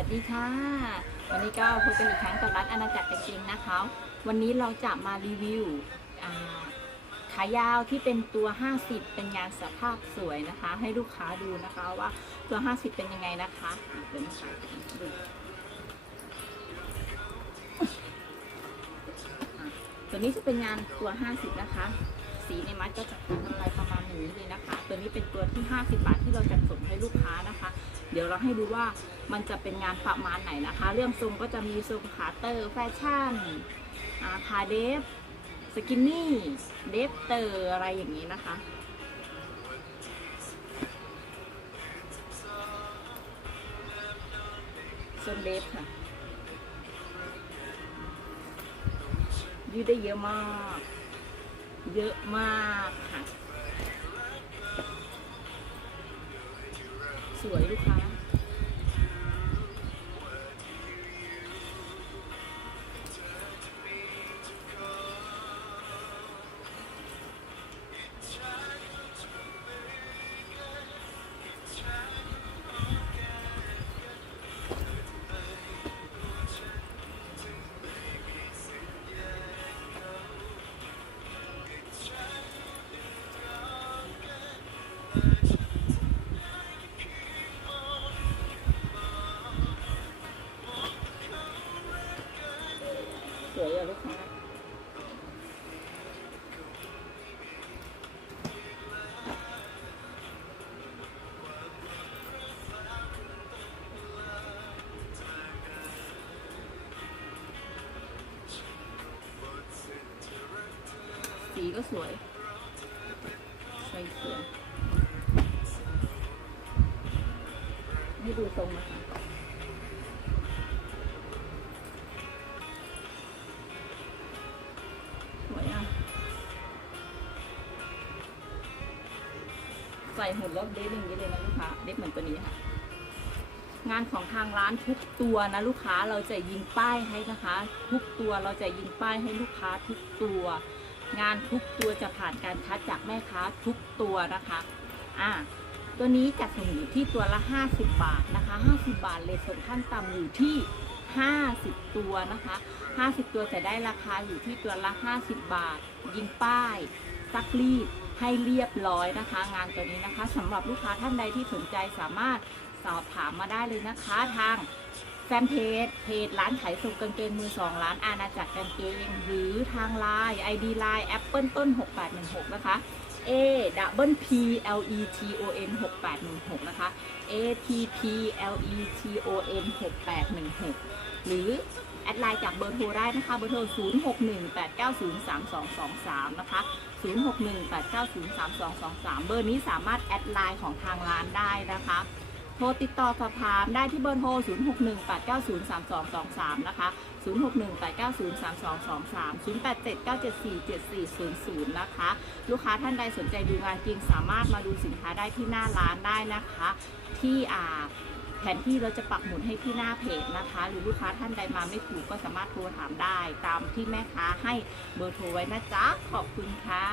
วัสดีค่ะ วันนี้ก็พบกันอีกครั้งกับร้านอาณาจักรกางเกงนะคะ วันนี้เราจะมารีวิวขายาวที่เป็นตัว 50 เป็นงานสภาพสวยนะคะ ให้ลูกค้าดูนะคะว่าตัว 50 เป็นยังไงนะคะเดี๋ยวมาขายดูตัวนี้จะเป็นงานตัว 50 นะคะ สีในมัดก็จะเป็นอะไรประมาณนี้เลยนะคะ ตัวนี้เป็นตัวที่ 50 บาทที่เราจัดส่งให้ลูกค้านะคะ เดี๋ยวเราให้ดูว่ามันจะเป็นงานประมาณไหนนะคะ เรื่องทรงก็จะมีทรงขาเตอร์แฟชั่นอ่าขาเดฟสกินนี่เดฟเตอร์อะไรอย่างนี้นะคะทรงเดฟค่ะยืดได้เยอะมาก เยอะมากค่ะ สวยลูกค้าีก็สวยใส่สวยให้ดูทรงนะคะสวยอะ ใส่หุ่นแล้วเดฟอย่างนี้เลยนะลูกค้า เดฟเหมือนตัวนี้ค่ะ งานของทางร้านทุกตัวนะลูกค้าเราจะยิงป้ายให้นะคะ ทุกตัวเราจะยิงป้ายให้ลูกค้าทุกตัว งานทุกตัวจะผ่านการคัดจากแม่ค้าทุกตัวนะคะอ่าตัวนี้จัดส่งอยู่ที่ตัวละ 50 บาทนะคะ 50 บาทเลยส่งขั้นต่ำอยู่ที่ 50 ตัวนะคะ 50 ตัวแต่ได้ราคาอยู่ที่ตัวละ 50 บาท ยิงป้ายซักรีดให้เรียบร้อยนะคะ งานตัวนี้นะคะสำหรับลูกค้าท่านใดที่สนใจสามารถสอบถามมาได้เลยนะคะทาง แฟนเพจ เพจร้านขายส่งกางเกงมือสองร้านอาณาจักรกางเกง หรือทางไลน์ ID ไลน์แอปเปิลต้น 6816 นะคะ A double P L E T O N 6816 นะคะ A T P L E T O N 6816 หรือแอดไลน์จากเบอร์โทรได้นะคะ เบอร์โทร 0618903223 นะคะ 0618903223 เบอร์นี้สามารถแอดไลน์ของทางร้านได้นะคะ โทรติดต่อสอบถามได้ที่เบอร์โทร 0618903223 นะคะ 0618903223 0879747400 นะคะ ลูกค้าท่านใดสนใจดูงานจริงสามารถมาดูสินค้าได้ที่หน้าร้านได้นะคะ ที่อ่าแผนที่เราจะปักหมุดให้ที่หน้าเพจนะคะ หรือลูกค้าท่านใดมาไม่ถูกก็สามารถโทรถามได้ ตามที่แม่ค้าให้เบอร์โทรไว้นะจ๊ะ ขอบคุณค่ะ